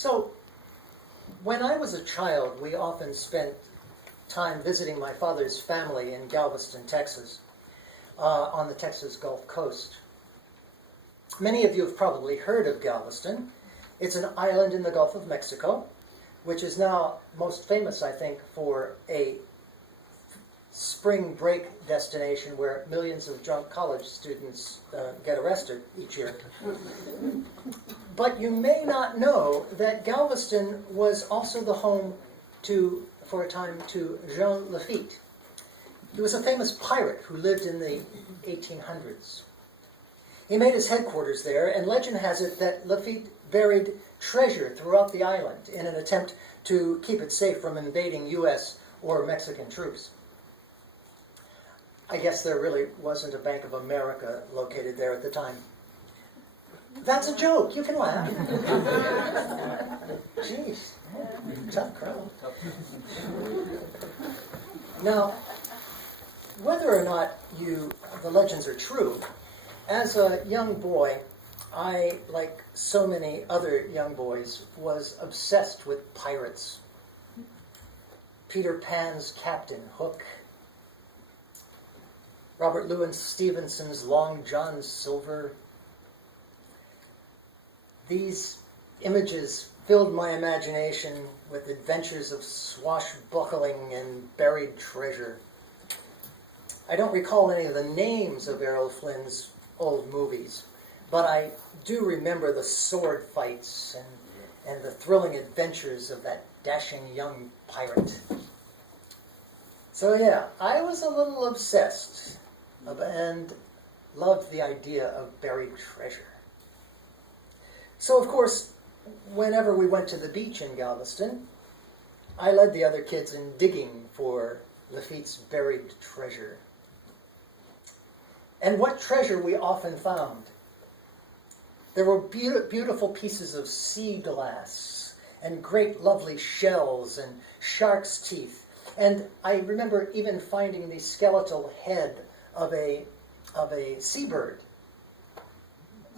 So, when I was a child, we often spent time visiting my father's family in Galveston, Texas, on the Texas Gulf Coast. Many of you have probably heard of Galveston. It's an island in the Gulf of Mexico, which is now most famous, I think, for a spring break destination where millions of drunk college students get arrested each year. But you may not know that Galveston was also the home for a time, to Jean Lafitte. He was a famous pirate who lived in the 1800s. He made his headquarters there, and legend has it that Lafitte buried treasure throughout the island in an attempt to keep it safe from invading U.S. or Mexican troops. I guess there really wasn't a Bank of America located there at the time. That's a joke. You can laugh. Jeez. Tough crowd. Now, whether or not the legends are true, as a young boy, I, like so many other young boys, was obsessed with pirates. Peter Pan's Captain Hook, Robert Louis Stevenson's Long John Silver. These images filled my imagination with adventures of swashbuckling and buried treasure. I don't recall any of the names of Errol Flynn's old movies, but I do remember the sword fights and the thrilling adventures of that dashing young pirate. So yeah, I was a little obsessed and loved the idea of buried treasure. So of course, whenever we went to the beach in Galveston, I led the other kids in digging for Lafitte's buried treasure. And what treasure we often found. There were beautiful pieces of sea glass and great lovely shells and shark's teeth. And I remember even finding the skeletal head of a seabird.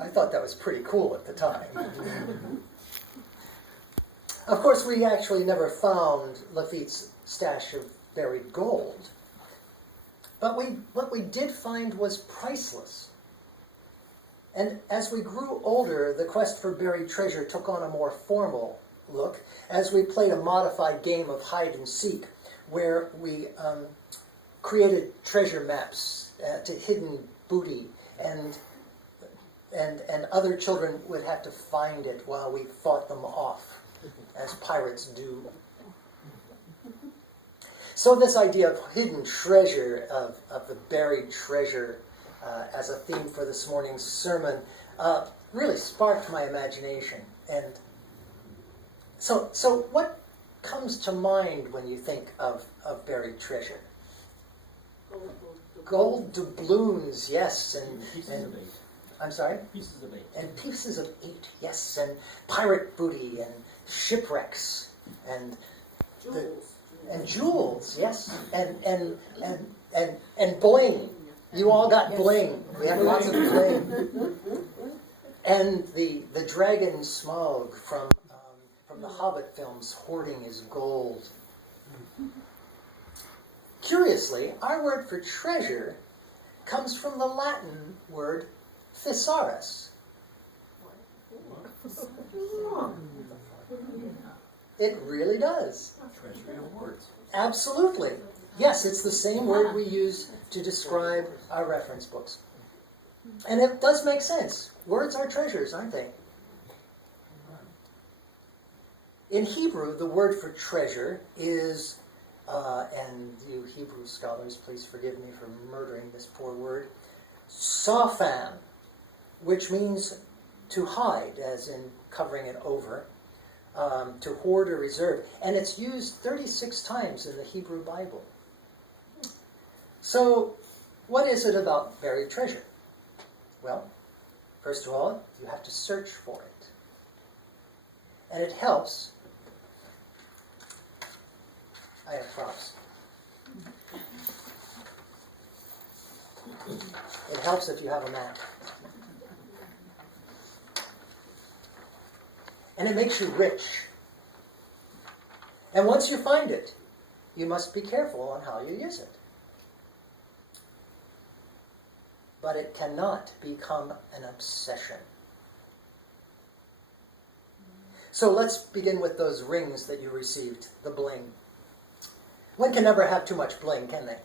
I thought that was pretty cool at the time. Of course, we actually never found Lafitte's stash of buried gold. But what we did find was priceless. And as we grew older, the quest for buried treasure took on a more formal look as we played a modified game of hide and seek, where we created treasure maps to hidden booty, and other children would have to find it while we fought them off, as pirates do. So this idea of hidden treasure, of the buried treasure as a theme for this morning's sermon, really sparked my imagination. And so what comes to mind when you think of buried treasure? Gold doubloons, yes, and I'm sorry? Pieces of eight. And pieces of eight, yes, and pirate booty and shipwrecks and jewels, yes, and bling. You all got bling. We have lots of bling. And the dragon Smaug from the Hobbit films hoarding his gold. Curiously, our word for treasure comes from the Latin word thesaurus. It really does. Treasury of words. Absolutely. Yes, it's the same word we use to describe our reference books. And it does make sense. Words are treasures, aren't they? In Hebrew, the word for treasure is, and you Hebrew scholars, please forgive me for murdering this poor word, sopham, which means to hide, as in covering it over, to hoard or reserve. And it's used 36 times in the Hebrew Bible. So, what is it about buried treasure? Well, first of all, you have to search for it. And it helps. I have props. It helps if you have a map. And it makes you rich. And once you find it, you must be careful on how you use it. But it cannot become an obsession. So let's begin with those rings that you received, the bling. One can never have too much bling, can they?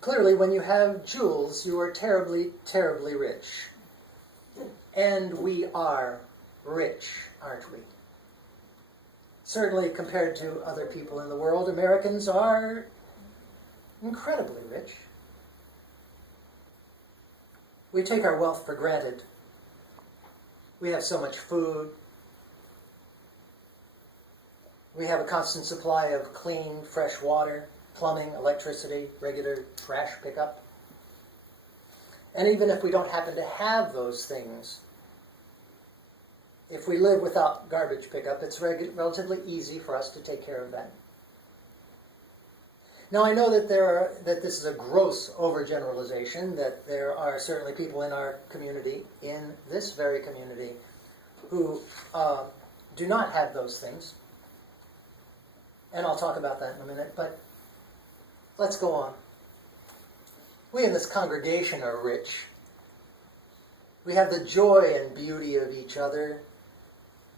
Clearly, when you have jewels, you are terribly, terribly rich. And we are rich, aren't we? Certainly, compared to other people in the world, Americans are incredibly rich. We take our wealth for granted. We have so much food. We have a constant supply of clean, fresh water, plumbing, electricity, regular trash pickup. And even if we don't happen to have those things, if we live without garbage pickup, it's relatively easy for us to take care of that. Now, I know that this is a gross overgeneralization, that there are certainly people in our community, in this very community, who do not have those things. And I'll talk about that in a minute, but let's go on. We in this congregation are rich. We have the joy and beauty of each other,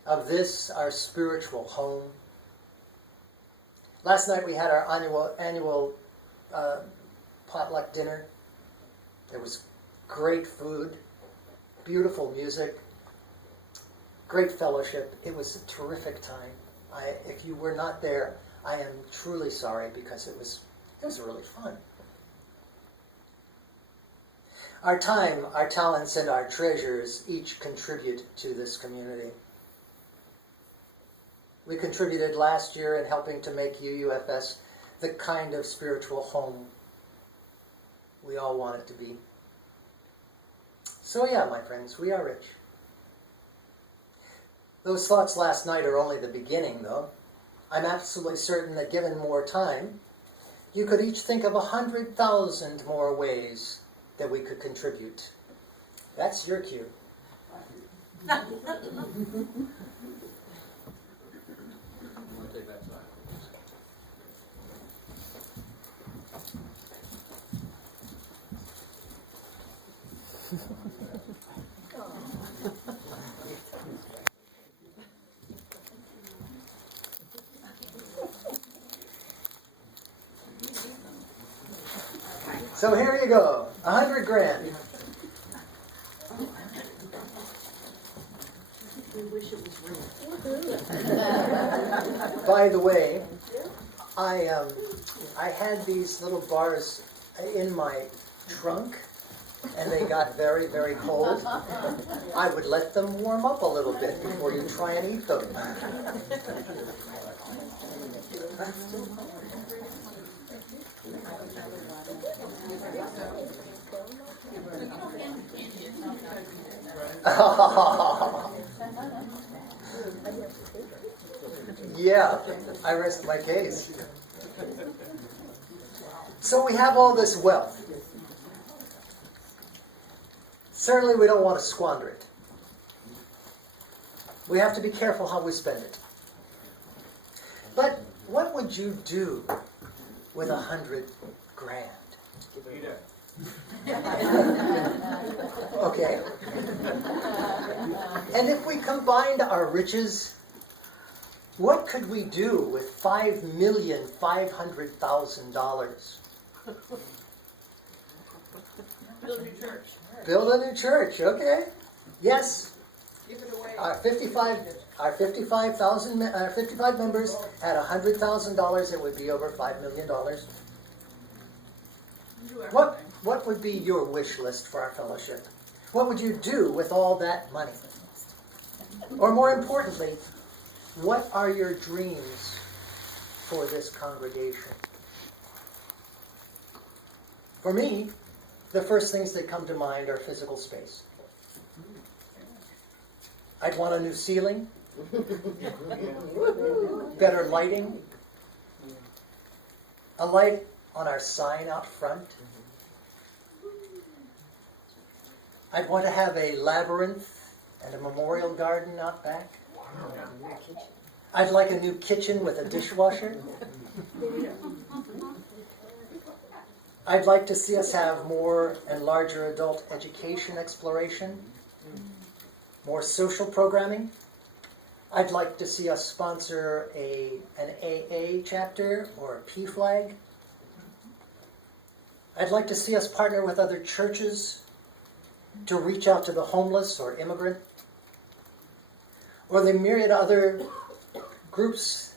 of this, our spiritual home. Last night we had our annual potluck dinner. There was great food, beautiful music, great fellowship. It was a terrific time. If you were not there, I am truly sorry, because it was really fun. Our time, our talents, and our treasures each contribute to this community. We contributed last year in helping to make UUFS the kind of spiritual home we all want it to be. So yeah, my friends, we are rich. Those thoughts last night are only the beginning, though. I'm absolutely certain that given more time, you could each think of 100,000 more ways that we could contribute. That's your cue. So here you go, 100 grand. We wish it was real. By the way, I had these little bars in my trunk, and they got very, very cold. I would let them warm up a little bit before you try and eat them. Yeah, I rest my case. So we have all this wealth. Certainly we don't want to squander it. We have to be careful how we spend it. But what would you do with 100 grand? Okay. And if we combined our riches, what could we do with $5,500,000? Build a new church. Build a new church, okay. Yes. Give it away. Our 55 members at $100,000, it would be over $5 million. What would be your wish list for our fellowship? What would you do with all that money? Or more importantly, what are your dreams for this congregation? For me, the first things that come to mind are physical space. I'd want a new ceiling, better lighting, a light on our sign out front. I'd want to have a labyrinth and a memorial garden out back. I'd like a new kitchen with a dishwasher. I'd like to see us have more and larger adult education exploration, more social programming. I'd like to see us sponsor an AA chapter or a PFLAG. I'd like to see us partner with other churches to reach out to the homeless or immigrant, or the myriad other groups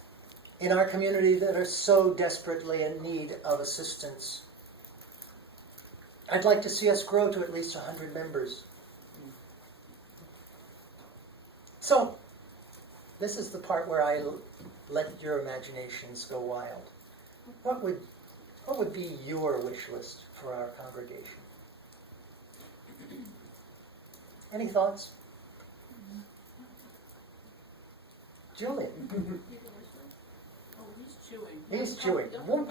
in our community that are so desperately in need of assistance. I'd like to see us grow to at least 100 members. So, this is the part where I let your imaginations go wild. What would be your wish list for our congregation? Any thoughts? Julian? Oh, he's chewing. He's chewing. Come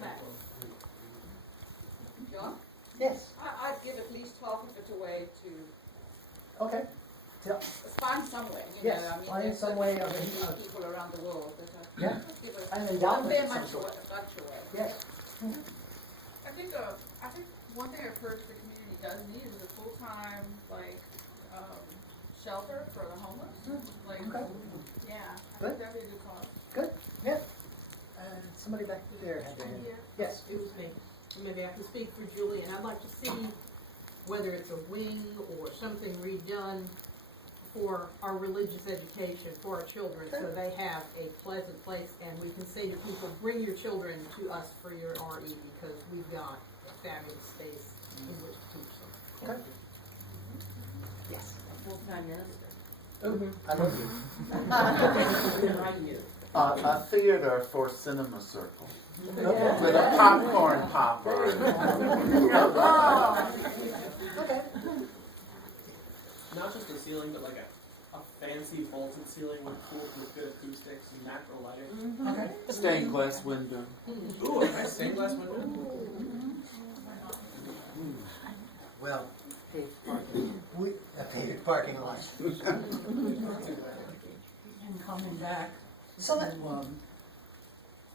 back. John? Yes. I'd give at least half of it away to Okay. Yeah. find some way. Yes, I mean, find there's some so way many of- people around the world that Yeah. I'd give An a endowment fair of some bunch sort. away. Yes. I think one thing I've heard the community does need is a full-time shelter for the homeless. Like, Okay. yeah, I Good. think that'd be a good cause. Good. Yeah. Somebody back there had their hand. Yes. It was me. Maybe I can speak for Julie, and I'd like to see whether it's a wing or something redone for our religious education for our children, so they have a pleasant place, and we can say to people, bring your children to us for your RE, because we've got a fabulous space in which to teach them. Okay. Yes. Full-time minister. I love you. A theater for cinema circle Okay. with a popcorn popper. Okay. Not just a ceiling, but like a fancy vaulted ceiling with good acoustics and natural lighting. Okay. Stained glass window. Ooh, a nice stained glass window. Well, we a paved parking lot. And coming back So to that,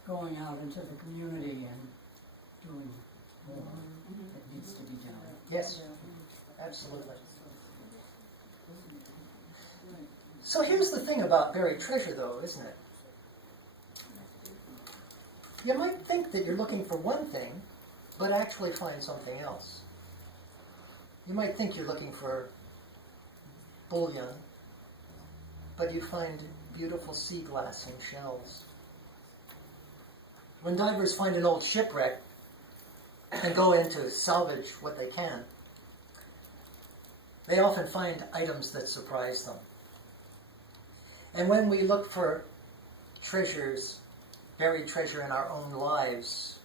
going out into the community and doing more that needs to be done. yes, absolutely. So here's the thing about buried treasure, though, isn't it? You might think that you're looking for one thing, but actually find something else. You might think you're looking for bullion, but you find beautiful sea glass and shells. When divers find an old shipwreck and go in to salvage what they can, they often find items that surprise them. And when we look for treasures, buried treasure in our own lives,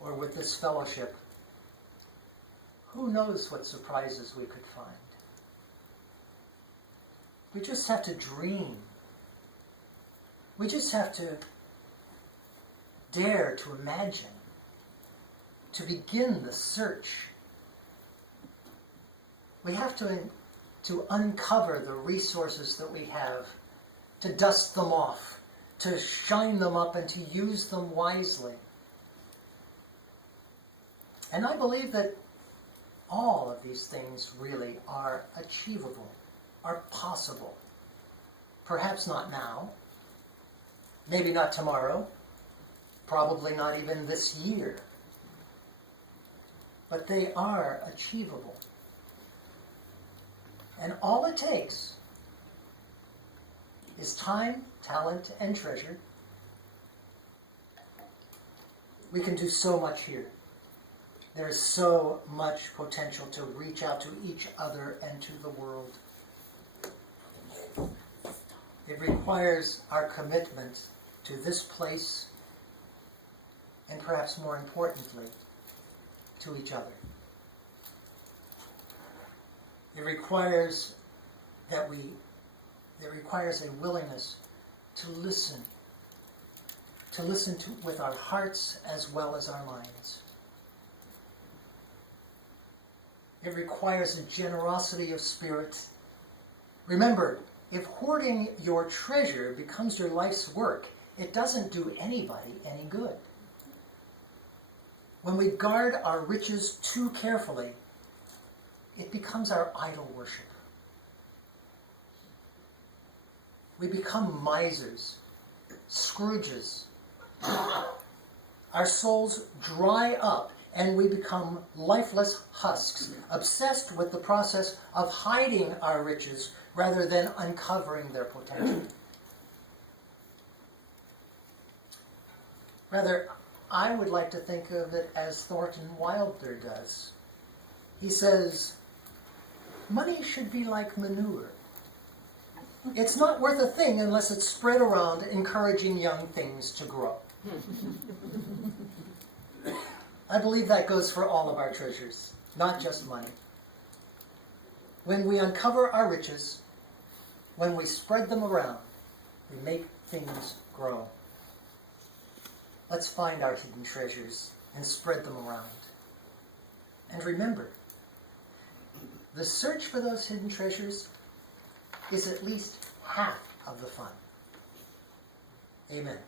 or with this fellowship, who knows what surprises we could find? We just have to dream. We just have to dare to imagine, to begin the search. We have to uncover the resources that we have, to dust them off, to shine them up, and to use them wisely. And I believe that all of these things really are achievable, are possible. Perhaps not now, maybe not tomorrow, probably not even this year. But they are achievable. And all it takes is time, talent, and treasure. We can do so much here. There is so much potential to reach out to each other and to the world. It requires our commitment to this place, and perhaps more importantly, to each other. It requires a willingness to listen with our hearts as well as our minds. It requires a generosity of spirit Remember, if hoarding your treasure becomes your life's work, it doesn't do anybody any good. When we guard our riches too carefully, it becomes our idol worship. We become misers, Scrooges. Our souls dry up and we become lifeless husks, obsessed with the process of hiding our riches rather than uncovering their potential. Rather, I would like to think of it as Thornton Wilder does. He says, money should be like manure. It's not worth a thing unless it's spread around, encouraging young things to grow. I believe that goes for all of our treasures, not just money. When we uncover our riches, when we spread them around, we make things grow. Let's find our hidden treasures and spread them around. And remember, the search for those hidden treasures is at least half of the fun. Amen.